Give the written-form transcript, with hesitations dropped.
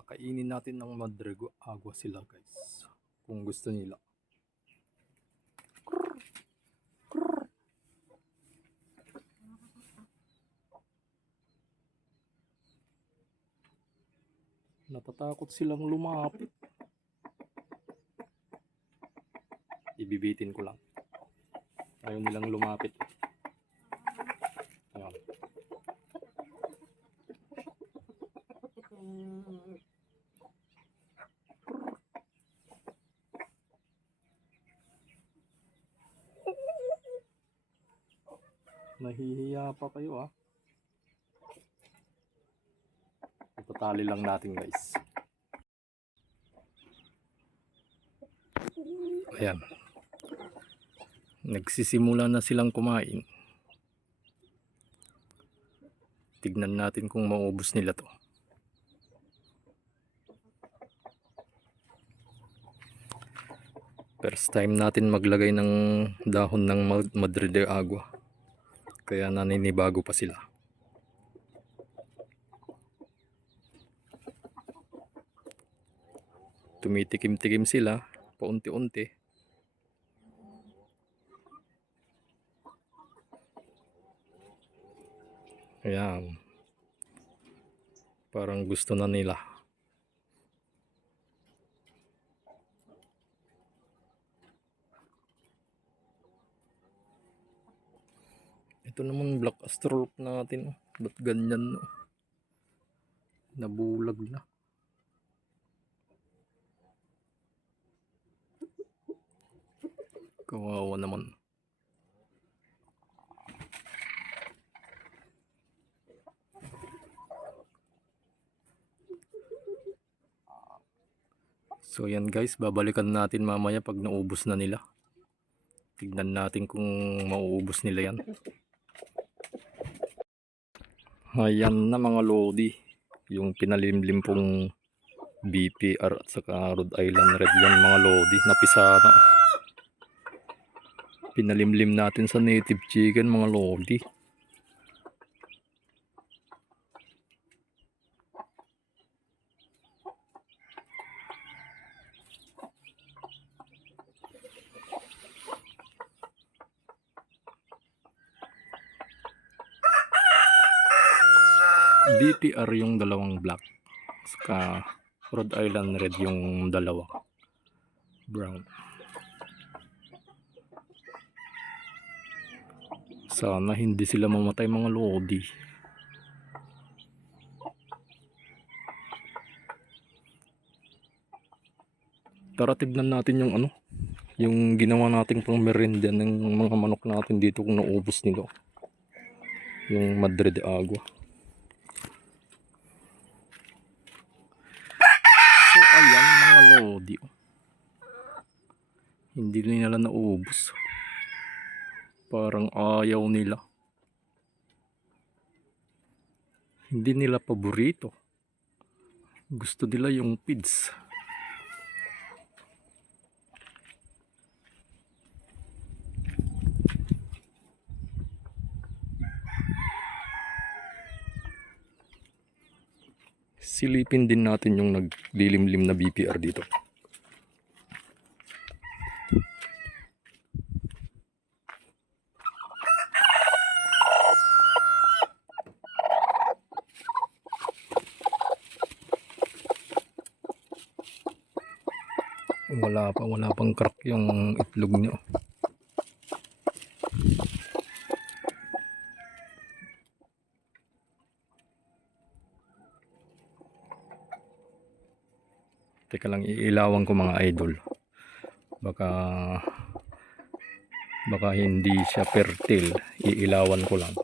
Pakainin natin ng Madre Agua sila guys, kung gusto nila. Natatakot silang lumapit. Ibibitin ko lang. Ayaw nilang lumapit. Ayan. Nahihiya pa kayo ah. Itatali lang natin guys. Ayan. Nagsisimula na silang kumain. Tignan natin kung maubos nila to. First time natin maglagay ng dahon ng Madre de Agua. Kaya naninibago pa sila. Tumitikim-tikim sila paunti-unti. Ayan. Parang gusto na nila. Ito naman black astrolop natin. Ba't ganyan no? Nabulag na. Kawawa naman. So yan guys, babalikan natin mamaya pag naubos na nila. Tignan natin kung mauubos nila yan. Ayan na mga lodi. Yung pinalimlim pong BPR at saka Rhode Island Red yan mga lodi. Napisa na. Pinalimlim natin sa native chicken mga lodi. BPR yung dalawang black, saka Rhode Island Red yung dalawa brown. Sana hindi sila mamatay mga lodi. Tara tignan natin yung yung ginawa nating pang merienda ng mga manok natin dito kung naubos nila yung Madre de Agua. So ayan mga lodi, hindi nila naubos. Parang ayaw nila. Hindi nila paborito. Gusto nila yung pids. Silipin din natin yung naglilimlim na BPR dito. Wala pang crack yung itlog nyo. Teka lang, iilawan ko mga idol. Baka hindi siya fertile. Iilawan ko lang.